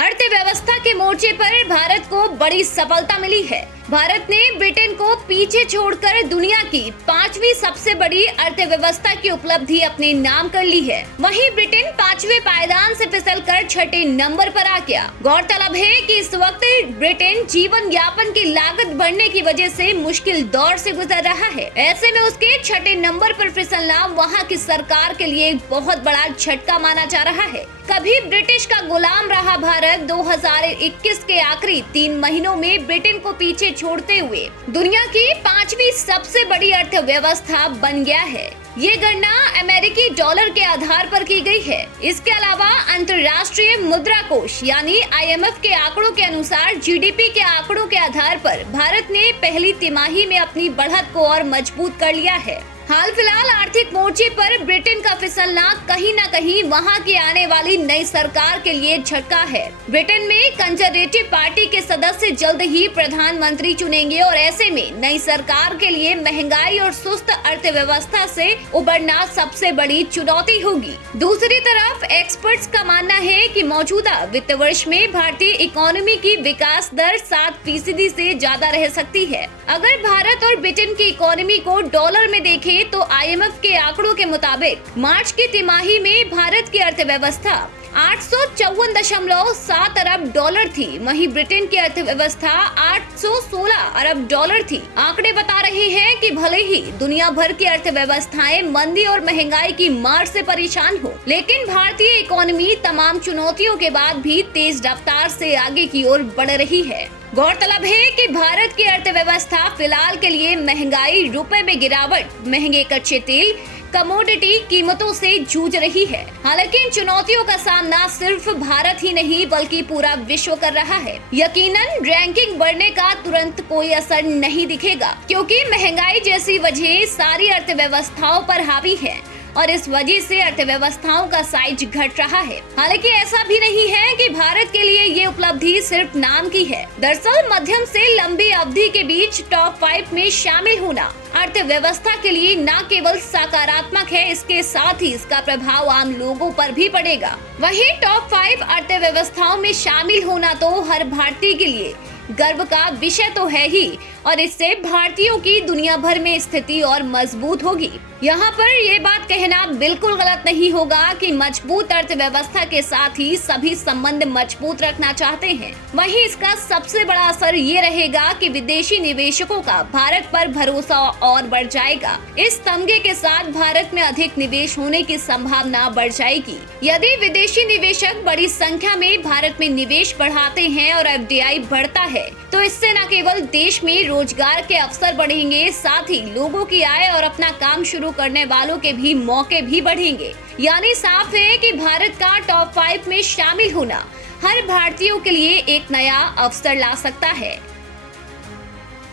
अर्थव्यवस्था के मोर्चे पर भारत को बड़ी सफलता मिली है। भारत ने ब्रिटेन को पीछे छोड़कर दुनिया की 5वीं सबसे बड़ी अर्थव्यवस्था की उपलब्धि अपने नाम कर ली है। वहीं ब्रिटेन 5वें पायदान से फिसलकर 6ठे नंबर पर आ गया। गौरतलब है कि इस वक्त ब्रिटेन जीवन यापन की लागत बढ़ने की वजह से मुश्किल दौर से गुजर रहा है। ऐसे में उसके 6ठे नंबर पर फिसलना वहाँ की सरकार के लिए एक बहुत बड़ा झटका माना जा रहा है। कभी ब्रिटिश का गुलाम रहा भारत 2021 के आखिरी 3 महीनों में ब्रिटेन को पीछे छोड़ते हुए दुनिया की 5वीं सबसे बड़ी अर्थव्यवस्था बन गया है। ये गणना अमेरिकी डॉलर के आधार पर की गई है। इसके अलावा अंतर्राष्ट्रीय मुद्रा कोष यानी IMF के आंकड़ों के अनुसार जीडीपी के आंकड़ों के आधार पर भारत ने पहली तिमाही में अपनी बढ़त को और मजबूत कर लिया है। हाल फिलहाल आर्थिक मोर्चे पर ब्रिटेन का फिसलना कहीं न कहीं वहां की आने वाली नई सरकार के लिए झटका है। ब्रिटेन में कंजर्वेटिव पार्टी के सदस्य जल्द ही प्रधानमंत्री चुनेंगे और ऐसे में नई सरकार के लिए महंगाई और सुस्त अर्थव्यवस्था से उबरना सबसे बड़ी चुनौती होगी। दूसरी तरफ एक्सपर्ट्स का मानना है कि मौजूदा वित्त वर्ष में भारतीय इकोनॉमी की विकास दर 7% से ज्यादा रह सकती है। अगर भारत और ब्रिटेन की इकोनॉमी को डॉलर में देखें तो IMF के आंकड़ों के मुताबिक मार्च की तिमाही में भारत की अर्थव्यवस्था 854.7 अरब डॉलर थी। वहीं ब्रिटेन की अर्थव्यवस्था 816 अरब डॉलर थी। आंकड़े बता रहे हैं कि भले ही दुनिया भर की अर्थव्यवस्थाएं मंदी और महंगाई की मार से परेशान हो, लेकिन भारतीय इकोनॉमी तमाम चुनौतियों के बाद भी तेज रफ्तार से आगे की ओर बढ़ रही है। गौरतलब है कि भारत की अर्थव्यवस्था फिलहाल के लिए महंगाई, रुपए में गिरावट, महंगे कच्चे तेल, कमोडिटी कीमतों से जूझ रही है। हालांकि इन चुनौतियों का सामना सिर्फ भारत ही नहीं बल्कि पूरा विश्व कर रहा है। यकीनन रैंकिंग बढ़ने का तुरंत कोई असर नहीं दिखेगा, क्योंकि महंगाई जैसी वजह सारी अर्थव्यवस्थाओं पर हावी है और इस वजह से अर्थव्यवस्थाओं का साइज घट रहा है। हालांकि ऐसा भी नहीं है कि भारत के लिए ये उपलब्धि सिर्फ नाम की है। दरअसल मध्यम से लंबी अवधि के बीच टॉप 5 में शामिल होना अर्थव्यवस्था के लिए न केवल सकारात्मक है, इसके साथ ही इसका प्रभाव आम लोगों पर भी पड़ेगा। वहीं टॉप 5 अर्थव्यवस्थाओं में शामिल होना तो हर भारतीय के लिए गर्व का विषय तो है ही, और इससे भारतीयों की दुनिया भर में स्थिति और मजबूत होगी। यहाँ पर ये बात कहना बिल्कुल गलत नहीं होगा कि मजबूत अर्थव्यवस्था के साथ ही सभी संबंध मजबूत रखना चाहते हैं। वहीं इसका सबसे बड़ा असर ये रहेगा कि विदेशी निवेशकों का भारत पर भरोसा और बढ़ जाएगा। इस तमगे के साथ भारत में अधिक निवेश होने की संभावना बढ़ जाएगी। यदि विदेशी निवेशक बड़ी संख्या में भारत में निवेश बढ़ाते हैं और FDI बढ़ता है तो इससे न केवल देश में रोजगार के अवसर बढ़ेंगे, साथ ही लोगों की आय और अपना काम शुरू करने वालों के भी मौके भी बढ़ेंगे। यानी साफ है कि भारत का टॉप 5 में शामिल होना हर भारतीयों के लिए एक नया अवसर ला सकता है।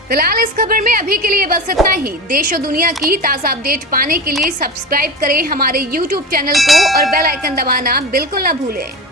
फिलहाल इस खबर में अभी के लिए बस इतना ही। देश और दुनिया की ताज़ा अपडेट पाने के लिए सब्सक्राइब करें हमारे YouTube चैनल को और बेल आइकन दबाना बिल्कुल न भूलें।